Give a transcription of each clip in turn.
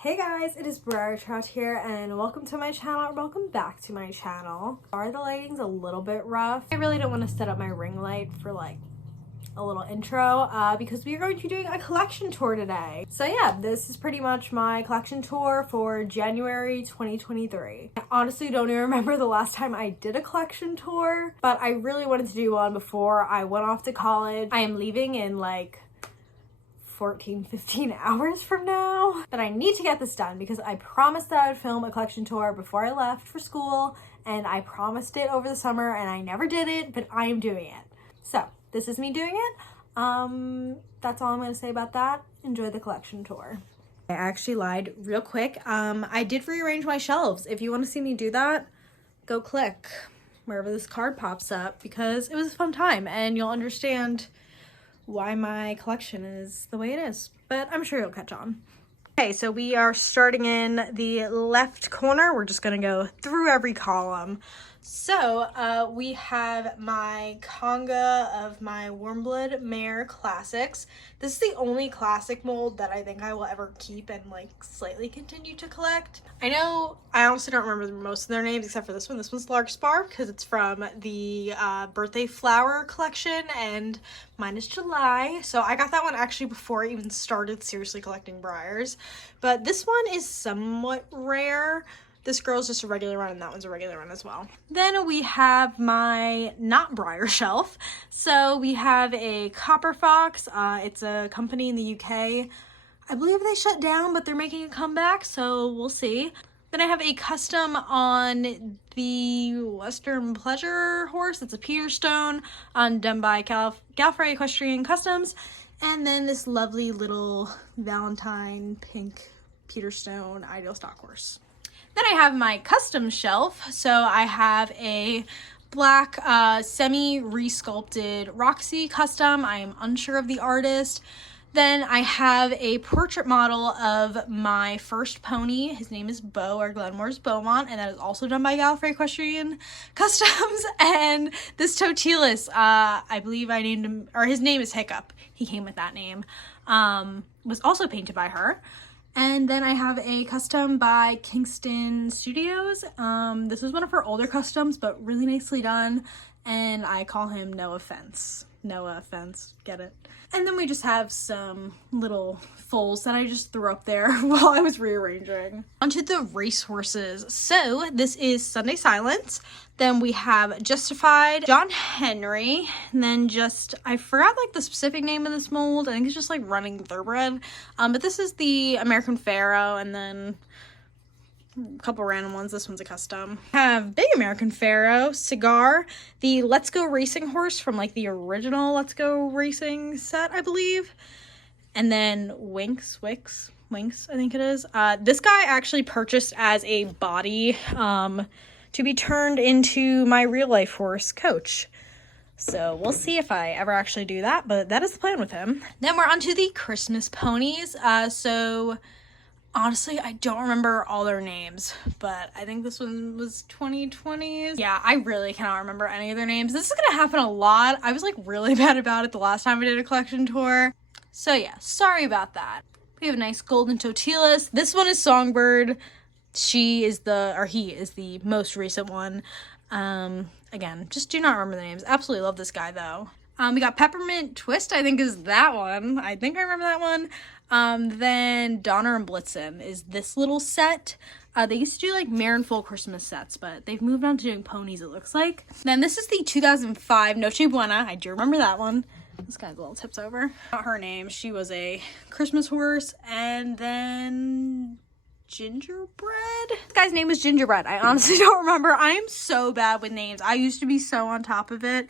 Hey guys, it is BreyerFest here and welcome to my channel, or welcome back to my channel. Sorry the lighting's a little bit rough. I really don't want to set up my ring light for like a little intro because we are going to be doing a collection tour today. So yeah, this is pretty much my collection tour for January 2023. I honestly don't even remember the last time I did a collection tour, but I really wanted to do one before I went off to college. I am leaving in like 15 hours from now, but I need to get this done because I promised that I would film a collection tour before I left for school, and I promised it over the summer and I never did it, but I am doing it. So this is me doing it. That's all I'm going to say about that. Enjoy the collection tour. I actually lied real quick. I did rearrange my shelves. If you want to see me do that, go click wherever this card pops up because it was a fun time and you'll understand why my collection is the way it is, but I'm sure you'll catch on. Okay, so we are starting in the left corner. We're just gonna go through every column. So we have my conga of my Warmblood Mare Classics. This is the only classic mold that I think I will ever keep and like slightly continue to collect. I know I honestly don't remember most of their names except for this one. This one's Larkspur because it's from the birthday flower collection and mine is July. So I got that one actually before I even started seriously collecting Breyers. But this one is somewhat rare. This girl's just a regular run and that one's a regular run as well. Then we have my not Breyer shelf. So we have a Copper Fox. It's a company in the UK. I believe they shut down, but they're making a comeback, so we'll see. Then I have a custom on the Western Pleasure horse. It's a Peterstone done by Galfrey Equestrian Customs. And then this lovely little Valentine pink Peterstone Ideal Stock Horse. Then I have my custom shelf. So I have a black semi-resculpted Roxy custom. I am unsure of the artist. Then I have a portrait model of my first pony. His name is Beau, or Glenmore's Beaumont, and that is also done by Galfrey Equestrian Customs. And this Totilas, I believe I named him, or his name is Hiccup. He came with that name. Was also painted by her. And then I have a custom by Kingston Studios. This is one of her older customs, but really nicely done. And I call him No Offense. No offense, get it? And then we just have some little foals that I just threw up there while I was rearranging. Onto the Racehorses. So this is Sunday Silence. Then we have Justified, John Henry, and then I forgot like the specific name of this mold. I think it's just like Running Thoroughbred. But this is the American Pharaoh, and then a couple random ones. This one's a custom. I have Big American Pharaoh, Cigar, the Let's Go Racing horse from like the original Let's Go Racing set, I believe. And then Winks, I think it is. This guy I actually purchased as a body to be turned into my real life horse, Coach. So we'll see if I ever actually do that, but that is the plan with him. Then we're on to the Christmas ponies. So honestly, I don't remember all their names, but I think this one was 2020s. Yeah, I really cannot remember any of their names. This is gonna happen a lot. I was like really bad about it the last time I did a collection tour. So yeah, sorry about that. We have a nice golden Totilas. This one is Songbird. He is the most recent one. Again, just do not remember the names. Absolutely love this guy though. We got Peppermint Twist, I think is that one. I think I remember that one. Then Donner and Blitzen is this little set. They used to do like Mare and Foal Christmas sets, but they've moved on to doing ponies, it looks like. Then this is the 2005 Noche Buena. I do remember that one. This guy's a little tips over. Not her name. She was a Christmas horse. And then Gingerbread. This guy's name is Gingerbread. I honestly don't remember. I am so bad with names. I used to be so on top of it.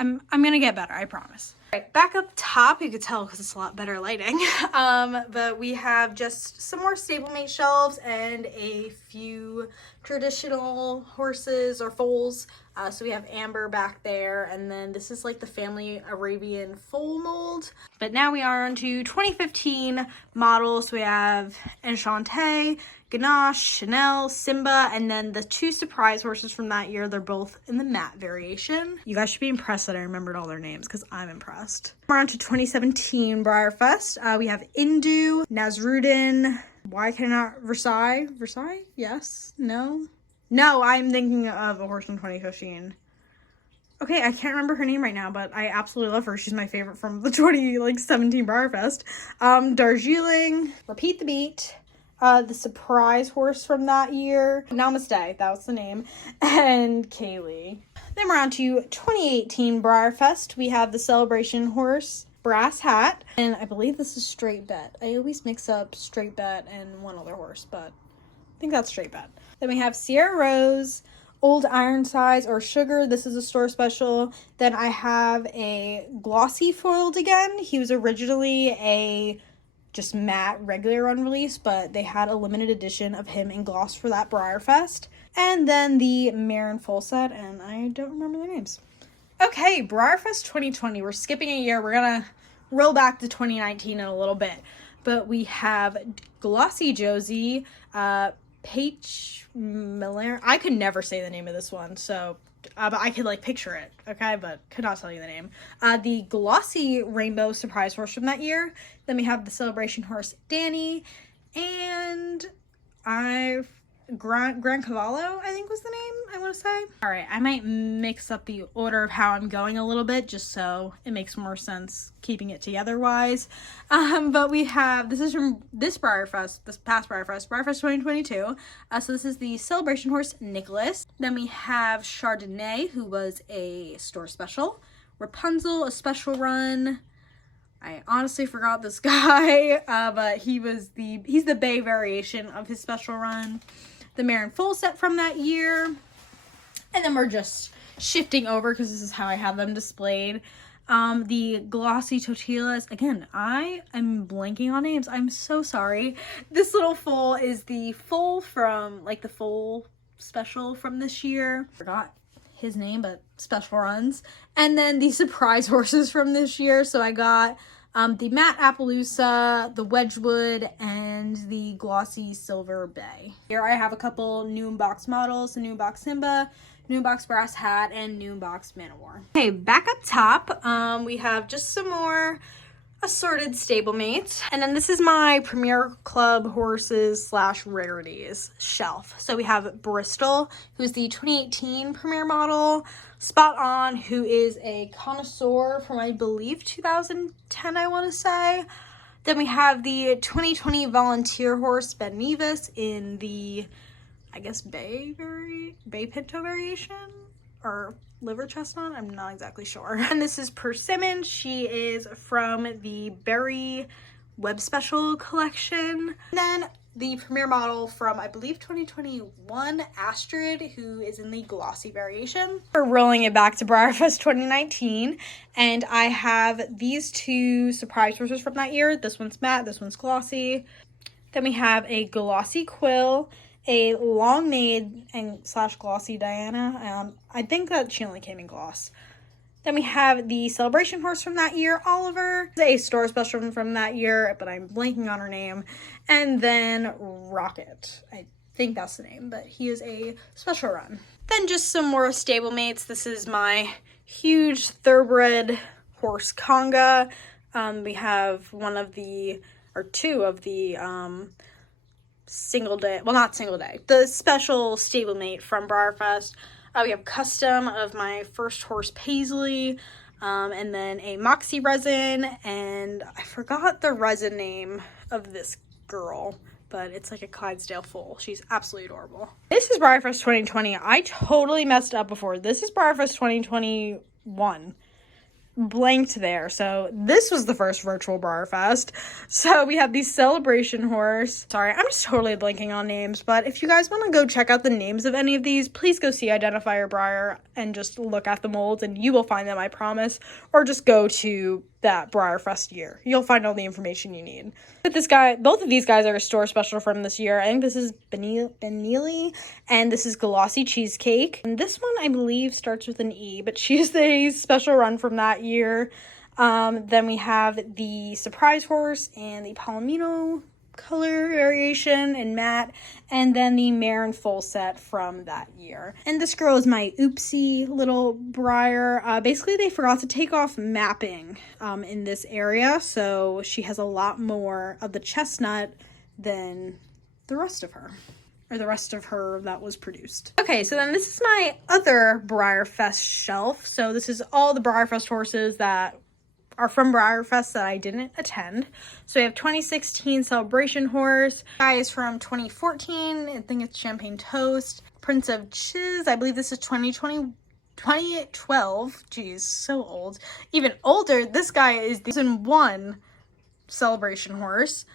I'm gonna get better, I promise. All right, back up top, you could tell because it's a lot better lighting. But we have just some more stablemate shelves and a few traditional horses or foals. So we have Amber back there, and then this is like the family Arabian foal mold. But now we are on to 2015 models. We have Enchante, Ganache, Chanel, Simba, and then the two surprise horses from that year. They're both in the matte variation. You guys should be impressed that I remembered all their names because I'm impressed. We're on to 2017 BreyerFest. We have Indu, Nasruddin, Why can I not? Versailles? Versailles? Yes? No? No, I'm thinking of a horse from 2015. Okay, I can't remember her name right now, but I absolutely love her. She's my favorite from the 2017 BreyerFest. Darjeeling, Repeat the Beat, the surprise horse from that year, Namaste, that was the name, and Kaylee. Then we're on to 2018 BreyerFest. We have the celebration horse, Brass Hat, and I believe this is Straight Bet. I always mix up Straight Bet and one other horse, but I think that's Straight Bet. Then we have Sierra Rose, Old Iron Size or Sugar. This is a store special. Then I have a glossy foiled again. He was originally a just matte regular run release, but they had a limited edition of him in gloss for that BreyerFest. And then the Marin full set, and I don't remember their names. Okay, BreyerFest 2020. We're skipping a year. We're gonna roll back to 2019 in a little bit. But we have Glossy Josie, Paige Miller. I could never say the name of this one, so but I could like picture it, okay, but could not tell you the name. The Glossy Rainbow surprise horse from that year. Then we have the celebration horse Danny, and Gran Cavallo, I think was the name, I want to say. All right, I might mix up the order of how I'm going a little bit just so it makes more sense keeping it together wise. But we have, this is from this BreyerFest, this past BreyerFest 2022. So this is the celebration horse Nicholas. Then we have Chardonnay, who was a store special. Rapunzel, a special run. I honestly forgot this guy, but he's the bay variation of his special run. The Marin full set from that year. And then we're just shifting over because this is how I have them displayed. The Glossy Tortillas. Again, I am blanking on names. I'm so sorry. This little foal is the foal from, like, the foal special from this year. Forgot his name, but special runs. And then the surprise horses from this year. So I got the Matte Appaloosa, the Wedgwood, and the Glossy Silver Bay. Here I have a couple Noonbox models, the Noonbox Simba, Noonbox Brass Hat, and Noonbox Manowar. Okay, back up top, we have just some more assorted stablemates. And then this is my Premier Club horses / rarities shelf. So we have Bristol, who's the 2018 Premier model. Spot On, who is a connoisseur from, I believe, 2010, I want to say. Then we have the 2020 Volunteer horse, Ben Nevis, in the, I guess, Bay Pinto variation? Or liver chestnut? I'm not exactly sure. And this is Persimmon. She is from the Berry Web Special collection. And then the Premier model from, I believe, 2021, Astrid, who is in the glossy variation. We're rolling it back to BreyerFest 2019, and I have these two surprise horses from that year. This one's matte, this one's glossy. Then we have a glossy Quill, a long made and / glossy Diana. I think that she only came in gloss. Then we have the celebration horse from that year, Oliver, a store special from that year, but I'm blanking on her name. And then Rocket. I think that's the name, but he is a special run. Then just some more stablemates. This is my huge thoroughbred horse Conga. We have two of the single day, well, not single day, the special stablemate from BreyerFest. We have custom of my first horse Paisley, and then a Moxie resin, and I forgot the resin name of this girl, but it's like a Clydesdale foal. She's absolutely adorable. This is BreyerFest 2020. I totally messed up before. This is BreyerFest 2021. Blanked there. So this was the first virtual BreyerFest. So we have the celebration horse. Sorry, I'm just totally blanking on names, but if you guys want to go check out the names of any of these, please go see Identifier Breyer and just look at the molds and you will find them, I promise. Or just go to that BreyerFest year. You'll find all the information you need. But this guy, both of these guys are a store special from this year. I think this is Benili and this is Glossy Cheesecake. And this one, I believe, starts with an E, but she's a special run from that year. Then we have the surprise horse and the Palomino color variation in matte, and then the Marin full set from that year. And this girl is my oopsie little Breyer. Basically, they forgot to take off mapping in this area, so she has a lot more of the chestnut than the rest of her. Or the rest of her that was produced. Okay, so then this is my other BreyerFest shelf. So this is all the BreyerFest horses that are from BreyerFest that I didn't attend. So we have 2016 Celebration Horse. Guy is from 2014. I think it's Champagne Toast. Prince of Chiz. I believe this is 2012. Geez, so old. Even older. This guy is the 2001 Celebration Horse.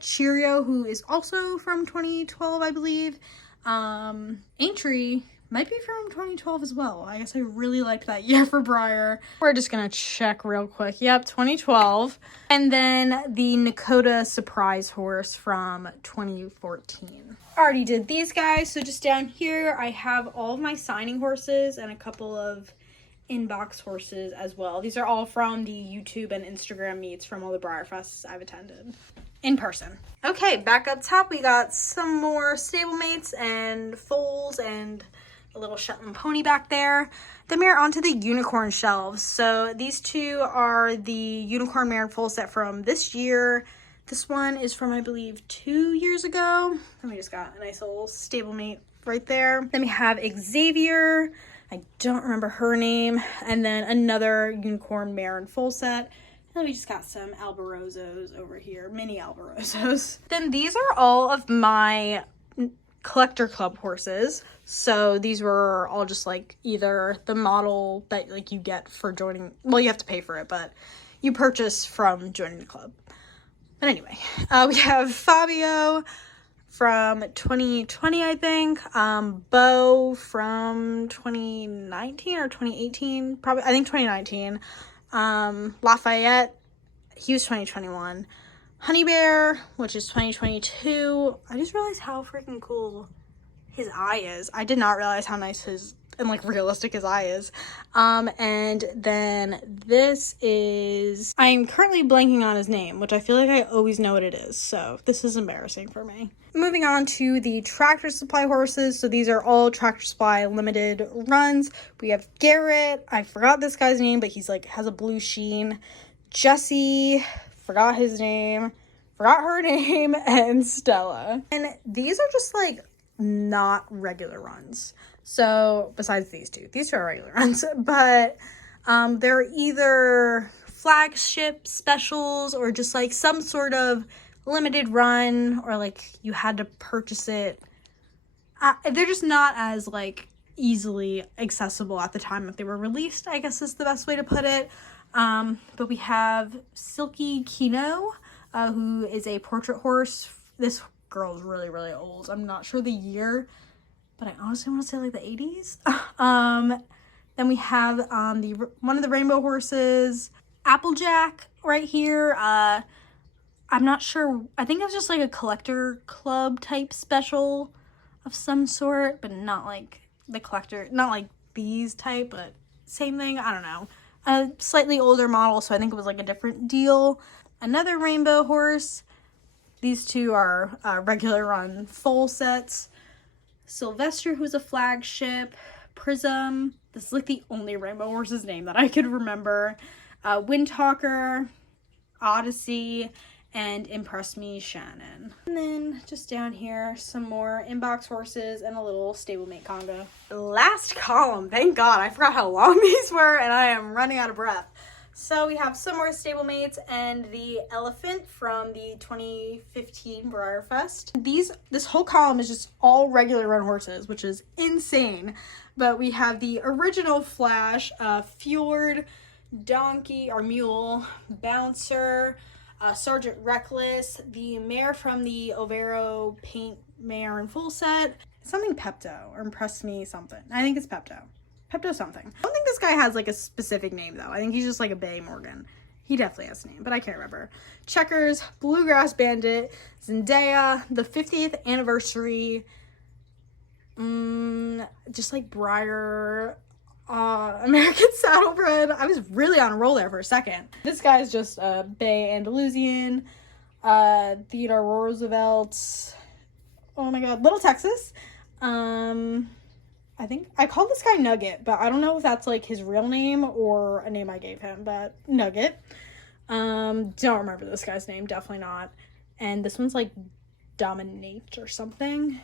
Cheerio, who is also from 2012, I believe. Aintree might be from 2012 as well. I guess I really liked that year for Breyer. We're just gonna check real quick. Yep, 2012. And then the Nakota Surprise Horse from 2014. Already did these guys, so just down here I have all of my signing horses and a couple of inbox horses as well. These are all from the YouTube and Instagram meets from all the BreyerFests I've attended in person. Okay, back up top we got some more stablemates and foals and a little Shetland pony back there. Then we're onto the unicorn shelves. So these two are the unicorn mare and foal set from this year. This one is from, I believe, 2 years ago. And we just got a nice little stablemate right there. Then we have Xavier. I don't remember her name. And then another unicorn mare and foal set. And then we just got some Albarozos over here, mini Albarozos. Then these are all of my collector club horses. So these were all just like either the model that like you get for joining, well, you have to pay for it, but you purchase from joining the club. But anyway, we have Fabio from 2020, I think. Bo from 2019 or 2018, probably, I think 2019. Lafayette, he was 2021. Honey Bear, which is 2022. I just realized how freaking cool his eye is. I did not realize how nice his and like realistic his eye is. And then this is, I'm currently blanking on his name, which I feel like I always know what it is. So this is embarrassing for me. Moving on to the Tractor Supply horses. So these are all Tractor Supply limited runs. We have Garrett. I forgot this guy's name, but he's like has a blue sheen. Jesse, forgot his name, forgot her name, and Stella. And these are just like not regular runs. So besides these two are regular runs, but they're either flagship specials or just like some sort of limited run, or like you had to purchase it. They're just not as like easily accessible at the time that they were released, I guess is the best way to put it. But we have Silky Kino, who is a portrait horse. This girl is really, really old. I'm not sure the year, but I honestly want to say like the 80s. Then we have one of the rainbow horses, Applejack, right here. I'm not sure. I think it's just like a collector club type special of some sort, but not like the collector, not like these type, but same thing. I don't know. A slightly older model, so I think it was like a different deal. Another rainbow horse. These two are regular run full sets. Sylvester, who's a flagship. Prism. This is like the only rainbow horse's name that I could remember. Windtalker, Odyssey, and Impress Me Shannon. And then just down here, some more inbox horses and a little stablemate conga. Last column, thank God. I forgot how long these were and I am running out of breath. So we have some more stablemates and the elephant from the 2015 BreyerFest. This whole column is just all regular run horses, which is insane. But we have the original Flash, Fjord, Donkey or Mule, Bouncer, Sergeant Reckless, the mare from the Overo Paint Mare and Full Set, something Pepto or Impress Me something. I think it's Pepto. Pepto something. I don't think this guy has like a specific name though. I think he's just like a Bay Morgan. He definitely has a name, but I can't remember. Checkers, Bluegrass Bandit, Zendaya, the 50th anniversary, just like Breyer, American Saddlebred. I was really on a roll there for a second. This guy's just a Bay Andalusian, Theodore Roosevelt, oh my God, Little Texas. I think I called this guy Nugget, but I don't know if that's like his real name or a name I gave him, but Nugget. Don't remember this guy's name, definitely not. And this one's like Dominate or something.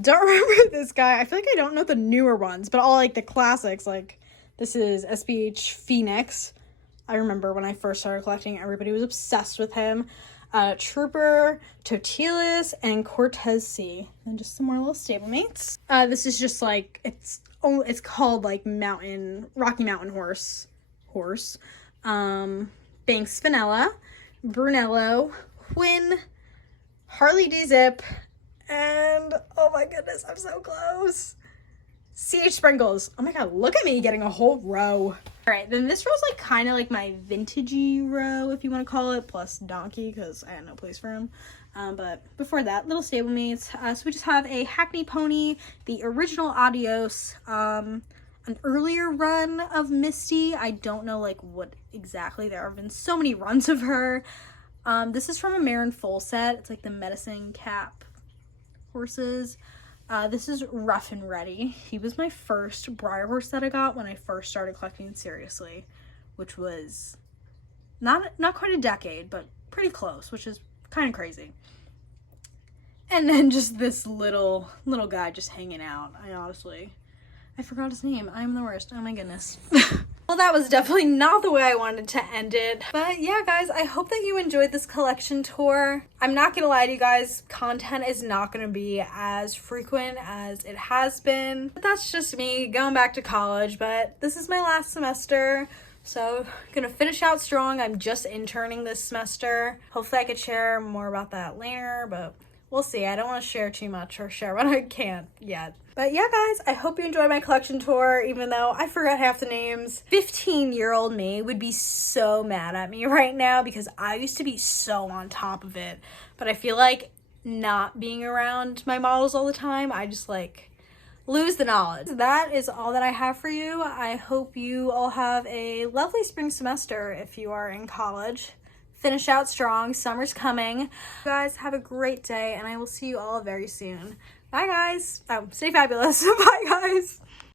Don't remember this guy. I feel like I don't know the newer ones, but all like the classics. Like this is SBH Phoenix. I remember when I first started collecting, everybody was obsessed with him. Trooper, Totilas, and Cortez C. And just some more little stablemates. This is just like, it's called like Rocky Mountain Horse. Banks Spinella, Brunello, Quinn, Harley D Zip, and oh my goodness, I'm so close. CH Sprinkles. Oh my god, look at me getting a whole row. Alright, then this row's like kind of like my vintagey row, if you want to call it, plus Donkey, because I had no place for him. But before that, little stablemates. So we just have a Hackney Pony, the original Adios, an earlier run of Misty. I don't know like what exactly. There have been so many runs of her. This is from a Marin full set. It's like the medicine cap horses. This is Rough and Ready. He was my first Breyer horse that I got when I first started collecting seriously, which was not quite a decade, but pretty close, which is kind of crazy. And then just this little guy just hanging out. I forgot his name. I'm the worst. Oh my goodness. Well, that was definitely not the way I wanted to end it. But yeah, guys, I hope that you enjoyed this collection tour. I'm not gonna lie to you guys, content is not gonna be as frequent as it has been. But that's just me going back to college, but this is my last semester. So gonna finish out strong. I'm just interning this semester. Hopefully I could share more about that later, but we'll see. I don't want to share too much or share what I can't yet. But yeah, guys, I hope you enjoyed my collection tour, even though I forgot half the names. 15-year-old me would be so mad at me right now because I used to be so on top of it. But I feel like not being around my models all the time, I just like lose the knowledge. That is all that I have for you. I hope you all have a lovely spring semester if you are in college. Finish out strong. Summer's coming. You guys have a great day, and I will see you all very soon. Bye, guys. Oh, stay fabulous. Bye, guys.